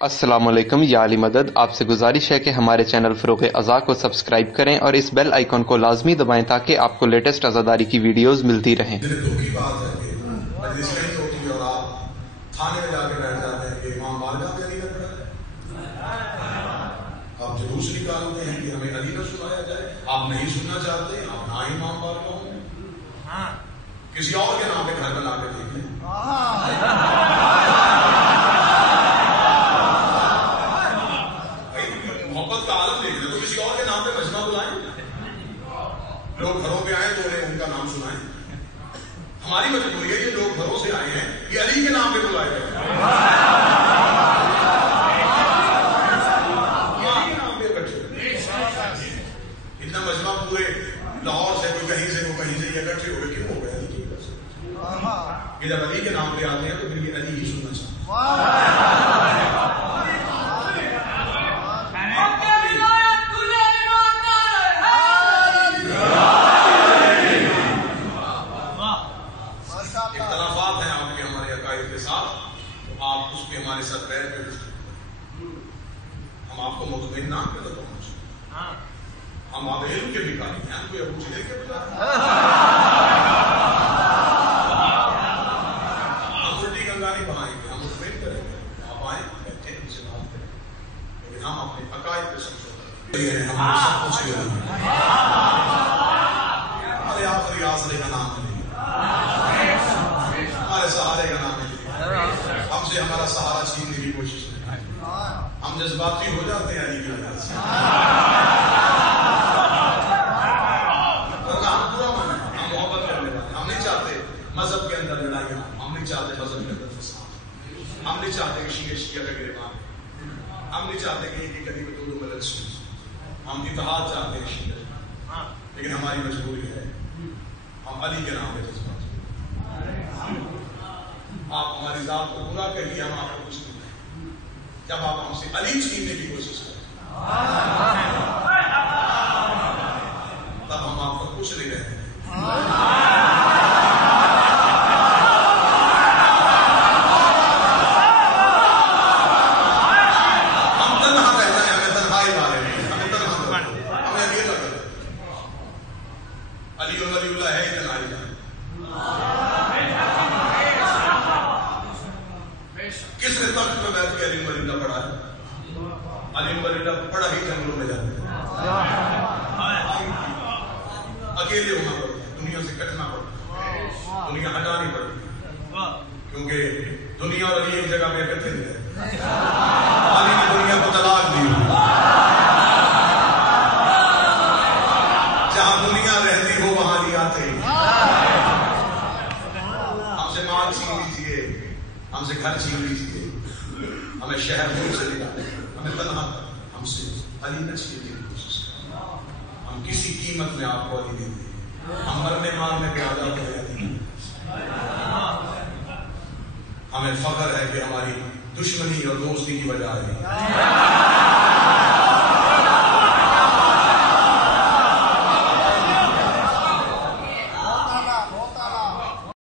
السلام علیکم یا علی مدد. آپ سے گزارش ہے کہ ہمارے چینل فروغ ازا کو سبسکرائب کریں اور اس بیل آئیکن کو لازمی دبائیں تاکہ آپ کو لیٹسٹ عزاداری کی ویڈیوز ملتی رہیں. دکھ کی بات ہے کہ مجلس نہیں ہوتی اور آپ تھانے میں جا کے بیٹھ جاتے ہیں کہ امام مال جاتے علی کا پڑھا ہے. آپ جلوس نکالتے ہیں کہ ہمیں علی کا سنایا جائے. آپ نہیں سننا چاہتے، آپ نہ امام مال کا ہوں، کسی اور کے نام پہ گھر بنا کے دیکھ لیں. محبت کا عالم دیکھ لیں تو کسی اور کے نام پہ مجمع بلائیں. لوگ گھروں پہ آئے تو انہیں ان کا نام سنائیں. ہماری مجبوری ہے کہ لوگ گھروں سے آئے ہیں کہ علی کے نام پہ بلائے گئے. علی کے نام پہ بیٹھے اتنا مجمع پورے لاہور سے کوئی کہیں سے وہ کہیں سے اکٹھے ہو گئے. کیوں ہو گئے؟ علی کی وجہ سے. کہ جب علی کے نام پہ آتے ہیں تو پھر یہ علی ہی سننا چاہتے ہیں. اختلافات ہیں آپ کے ہمارے عقائد کے ساتھ، تو آپ اس پہ ہمارے ساتھ بیٹھ کر ہم آپ کو مطمئن نہ کر دیتا ہوں. ہم آپ علم کے بھی قائل ہیں، ہم کوئی ابو جہل کے بجائے ہم الٹی گنگا نہیں بنائیں گے. ہم مطمئن کریں گے. آپ آئیں بیٹھیں ان سے بات کریں، لیکن ہم اپنے عقائد پہ سمجھوتا ہیں. ہم سب کچھ ہمارے آخری آسرے کا نام ہے، ہمارے سہارے کا نام ہے. ہم سے ہمارا سہارا چھیننے کی کوشش نہیں. ہم جذباتی ہو جاتے ہیں علی کی وجہ سے. ہم برا من ہے، ہم محبت کرنے والے. ہم نہیں چاہتے مذہب کے اندر لڑائیاں، ہم نہیں چاہتے مذہب کے اندر فساد، ہم نہیں چاہتے کہ شیعہ کا گریبان، ہم نہیں چاہتے کہ ایک کبھی میں دو غلط سن. ہم اتحاد چاہتے ہیں شیعہ، لیکن ہماری مجبوری ہے ہم علی کے نام پہ جذبات. آپ ہماری ذات کو برا کہیے، ہم آپ کو کچھ نہیں کہیں. جب آپ ہم سے علی چھیننے کی کوشش کریں تب ہم آپ کو کچھ نہیں کہتے. ہم تنہا رہنا ہے، ہمیں تنہائی والے نہیں، ہمیں تنہا کرنا، ہمیں اکیلا کرنا. علی ولی اللہ ہے ہی تنہائی جائے. کس نے تخت پہ بیٹھ کے علی ولی اللہ پڑھا ہے؟ علی ولی اللہ پڑھا ہی جنگلوں میں جاتے ہیں. اکیلے ہونا پڑتا ہے، دنیا سے کٹنا پڑتا ہے، دنیا ہٹانی پڑتی ہے. کیونکہ دنیا اور علی ایک جگہ پہ اکٹھے نہیں رہتے. علی نے دنیا کو طلاق دی. جہاں دنیا رہتی ہو وہاں علی آتے. ہم سے مال چھین لیجیے، ہم سے گھر چھین لیجیے، ہمیں شہر دور سے نکالے، ہمیں تنہا کر، ہم سے علی نہ چھیننے کی کوشش کریں. ہم کسی قیمت میں آپ کو علی دیں گے. ہم مرنے مارنے پہ آزاد ہو جاتے ہیں. ہمیں فخر ہے کہ ہماری دشمنی اور دوستی کی وجہ ہے